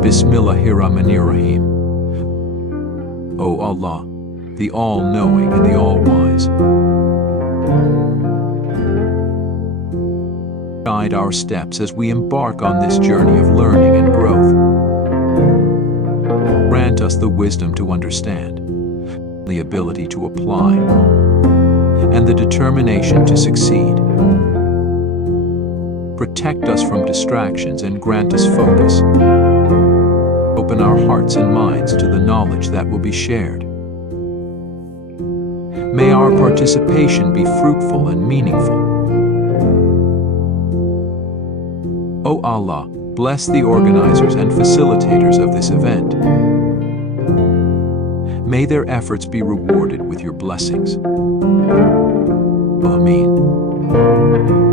Bismillahirrahmanirrahim. O Allah, the All-Knowing and the All-Wise, guide our steps as we embark on this journey of learning and growth. Grant us the wisdom to understand, the ability to apply, and the determination to succeed. Protect us from distractions and grant us focus. Open our hearts and minds to the knowledge that will be shared. May our participation be fruitful and meaningful. O Allah, bless the organizers and facilitators of this event. May their efforts be rewarded with your blessings. Ameen.